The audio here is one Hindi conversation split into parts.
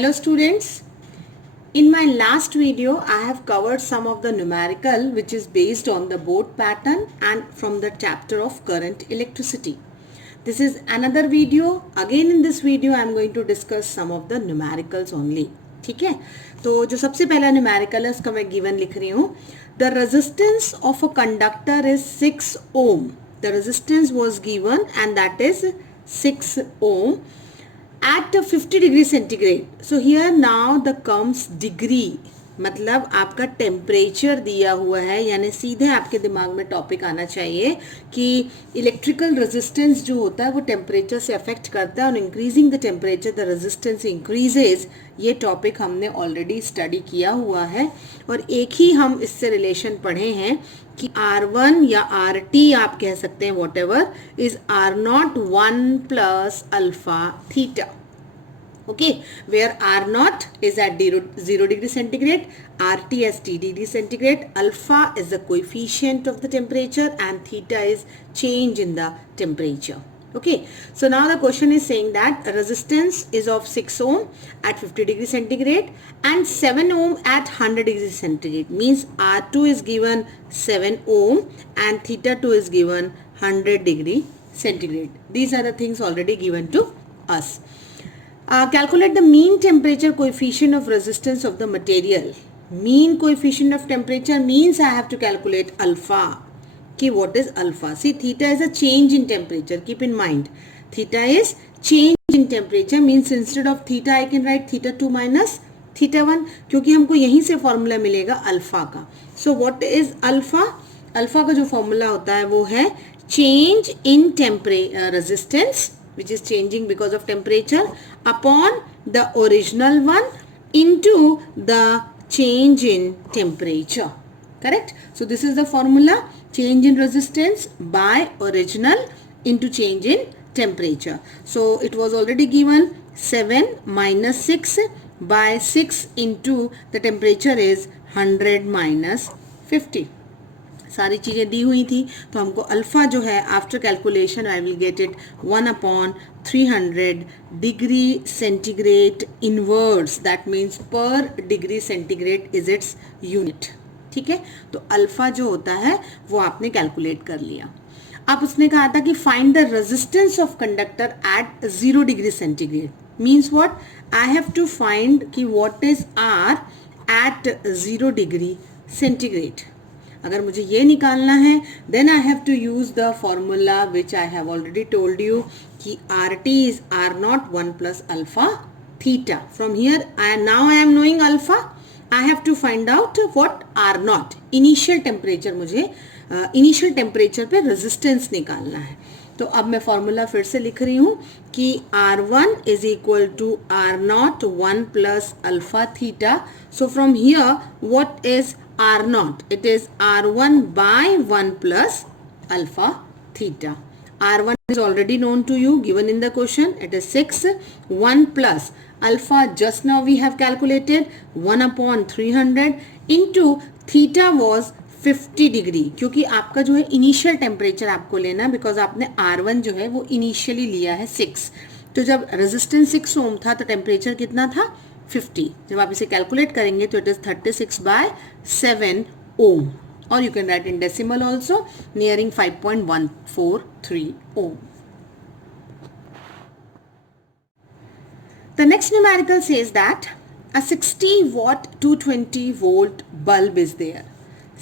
Hello students, in my last video I have covered some of the numerical which is based on the Bode pattern and from the chapter of current electricity. This is another video. Again in this video I am going to discuss some of the numericals only. ठीक है, तो जो सबसे पहला numerical है उसका मैं given लिख रही हूँ. The resistance of a conductor is 6 ohm. The resistance was given and that is 6 ohm. At 50 degree centigrade. So here now the comes degree, मतलब आपका टेम्परेचर दिया हुआ है, यानी सीधे आपके दिमाग में टॉपिक आना चाहिए कि इलेक्ट्रिकल रेजिस्टेंस जो होता है वो टेम्परेचर से अफेक्ट करता है और increasing the temperature the resistance increases. ये टॉपिक हमने ऑलरेडी स्टडी किया हुआ है और एक ही हम इससे रिलेशन पढ़े हैं कि R1 या RT आप कह सकते हैं, what ever is R0 1 plus alpha theta. Okay, where R0 is at 0 degree centigrade, RT is T degree centigrade, alpha is the coefficient of the temperature and theta is change in the temperature. Okay, so now the question is saying that resistance is of 6 ohm at 50 degree centigrade and 7 ohm at 100 degree centigrade, means R2 is given 7 ohm and theta 2 is given 100 degree centigrade. These are the things already given to us. Calculate the mean temperature coefficient of resistance of the material. Mean coefficient of temperature means I have to calculate alpha. Okay, what is alpha? See, theta is a change in temperature. Keep in mind, theta is change in temperature, means instead of theta I can write theta 2 minus theta 1, क्योंकि हमको यहीं से फॉर्मूला मिलेगा अल्फा का. So what is alpha? Alpha का जो फॉर्मूला होता है वो है change in resistance, which is changing because of temperature, upon the original one into the change in temperature. Correct? So this is the formula, change in resistance by original into change in temperature. So it was already given 7 minus 6 by 6 into the temperature is 100 minus 50. सारी चीज़ें दी हुई थी, तो हमको अल्फ़ा जो है after calculation I will get it 1/300 degree centigrade inverse, that means per degree centigrade is its unit. ठीक है, तो अल्फ़ा जो होता है वो आपने कैलकुलेट कर लिया. अब उसने कहा था कि find the resistance of conductor at 0 degree centigrade, means what, I have to find कि what is R at 0 degree centigrade. अगर मुझे ये निकालना है then I have to use the formula which I have already told you कि RT is R0 1 plus alpha theta. From here now I am knowing alpha, I have to find out what R0 initial temperature, मुझे इनिशियल टेम्परेचर पे रेजिस्टेंस निकालना है. तो अब मैं फॉर्मूला फिर से लिख रही हूँ कि R1 is equal to R0 1 plus alpha theta. So from here what is R0? It is R1 by 1 plus alpha theta. R1 is already known to you, given in the question. It is 6. 1 plus alpha just now we have calculated 1/300 into theta was 50 degree, क्योंकि आपका जो है इनिशियल टेम्परेचर आपको लेना है, बिकॉज आपने R1 जो है वो इनिशियली लिया है 6. तो जब रेजिस्टेंस 6 ओम था तो टेम्परेचर कितना था 50. जब आप इसे कैलकुलेट करेंगे तो इट इज 36/7 ओम, और you can write in decimal also, nearing 5.143 ohm. The next numerical says that a 60 watt 220 volt bulb is there.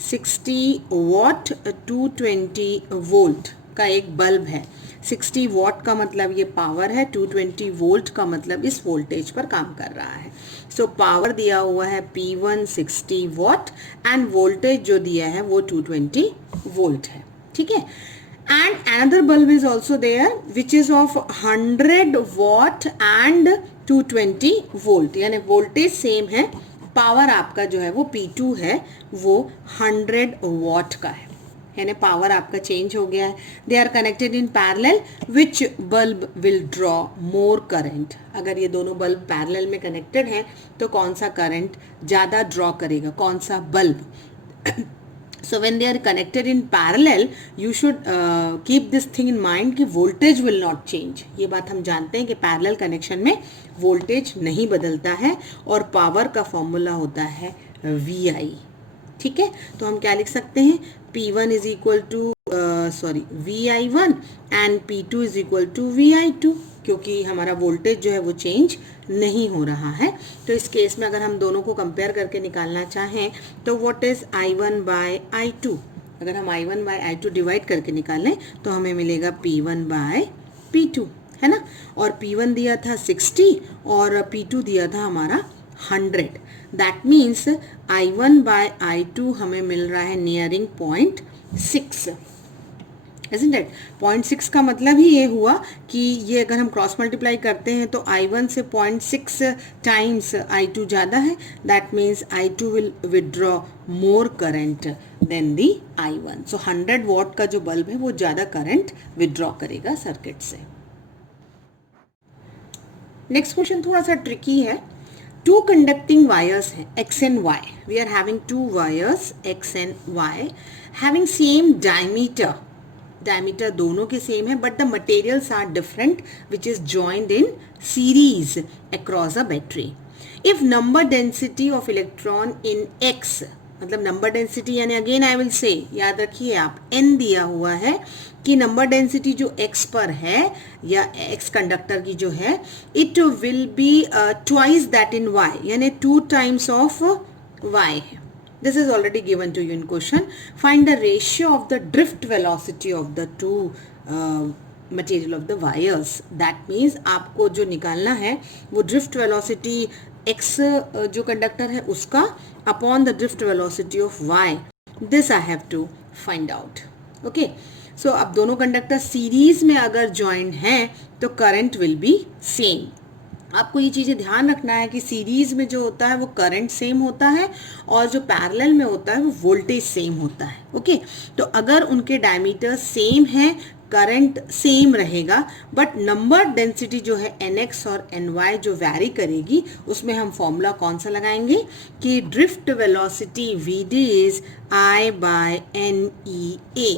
60 watt 220 volt का एक बल्ब है. 60 वॉट का मतलब ये पावर है, 220 वोल्ट का मतलब इस वोल्टेज पर काम कर रहा है. सो पावर दिया हुआ है P1 60 वॉट एंड वोल्टेज जो दिया है वो 220 वोल्ट है. ठीक है, and another bulb is also there which is of 100 watt and 220 volt, यानी वोल्टेज सेम है, पावर आपका जो है वो P2 है, वो 100 वॉट का है, यानी पावर आपका चेंज हो गया है. They are connected in parallel, which bulb will draw more current. अगर ये दोनों बल्ब पैरेलल में कनेक्टेड हैं तो कौन सा करंट ज़्यादा ड्रॉ करेगा, कौन सा bulb. So when they are connected in parallel, you should keep this thing in mind कि voltage will not change. ये बात हम जानते हैं कि parallel connection में voltage नहीं बदलता है और power का formula होता है VI. ठीक है, तो हम क्या लिख सकते हैं, P1 is equal to VI1 and P2 is equal to VI2, क्योंकि हमारा वोल्टेज जो है वो चेंज नहीं हो रहा है. तो इस केस में अगर हम दोनों को कंपेयर करके निकालना चाहें तो what is I1 bye I2. अगर हम I1 बाय I2 डिवाइड करके निकालें तो हमें मिलेगा P1 बाय P2, है ना. और P1 दिया था 60 और P2 दिया था हमारा 100. That means I1 bye I2 हमें मिल रहा है नियरिंग 0.6. Isn't it? 0.6 का मतलब ही ये हुआ कि ये अगर हम क्रॉस मल्टीप्लाई करते हैं तो I1 से 0.6 टाइम्स I2 ज़्यादा है. That means I2 will withdraw more current then the I1. So 100 watt का जो बल्ब है वो ज़्यादा करंट विदड्रॉ करेगा सर्किट से. नेक्स्ट क्वेश्चन थोड़ा सा ट्रिकी है. टू कंडक्टिंग वायर्स हैं X and Y. We are having two wires X and Y having same diameter. Diameter दोनों के सेम है but the materials are different which is joined in series across a battery. If number density of electron in X, मतलब नंबर डेंसिटी यानी अगेन आई विल से, याद रखिए आप N दिया हुआ है कि नंबर डेंसिटी जो X पर है या X कंडक्टर की जो है it will be twice that in Y, यानी 2 टाइम्स ऑफ Y है. This is already given to you in question. Find the ratio of the drift velocity of the two material of the wires. That means आपको जो निकालना है वो drift velocity X जो कंडक्टर है उसका upon the drift velocity of Y. This I have to find out. Okay. So अब दोनों कंडक्टर सीरीज में अगर ज्वाइन हैं तो करंट विल बी सेम. आपको ये चीज़ें ध्यान रखना है कि सीरीज में जो होता है वो करंट सेम होता है और जो पैरेलल में होता है वो वोल्टेज सेम होता है. ओके, तो अगर उनके डायमीटर सेम है करंट सेम रहेगा बट नंबर डेंसिटी जो है NX और NY जो वैरी करेगी उसमें हम फॉर्मूला कौन सा लगाएंगे कि drift velocity VD is I by NEA.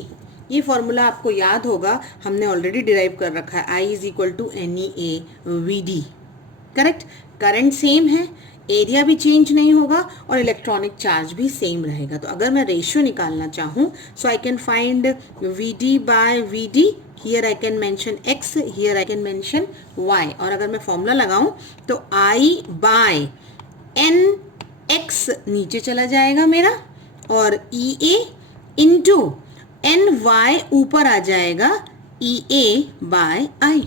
ये फॉर्मूला आपको याद होगा, हमने ऑलरेडी डिराइव कर रखा है. I is equal to NEA VD. Correct, current same है, एरिया भी चेंज नहीं होगा और इलेक्ट्रॉनिक चार्ज भी सेम रहेगा. तो अगर मैं रेशियो निकालना चाहूँ so I can find VD by VD. Here I can mention X, here I can mention Y. और अगर मैं फॉर्मूला लगाऊं तो I बाय NX नीचे चला जाएगा मेरा और EA इंटू NY ऊपर आ जाएगा EA by I.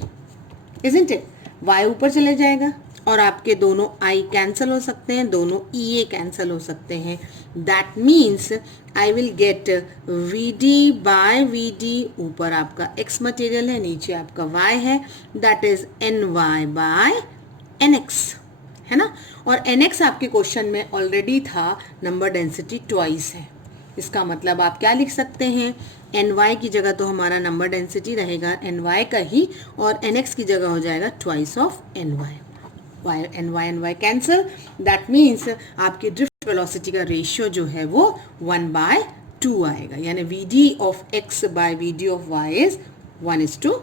Isn't it? Y ऊपर चले जाएगा और आपके दोनों I कैंसिल हो सकते हैं, दोनों EA कैंसिल हो सकते हैं. That means I will get VD by VD. ऊपर आपका X मटेरियल है, नीचे आपका Y है. That is NY by NX, है ना. और NX आपके क्वेश्चन में ऑलरेडी था, नंबर डेंसिटी ट्वाइस है. इसका मतलब आप क्या लिख सकते हैं, NY की जगह तो हमारा नंबर डेंसिटी रहेगा NY का ही और NX की जगह हो जाएगा twice of NY. NY cancel. That means आपकी ड्रिफ्ट वेलोसिटी का रेशियो जो है वो 1/2 आएगा, यानी VD of X by VD of Y is 1:2.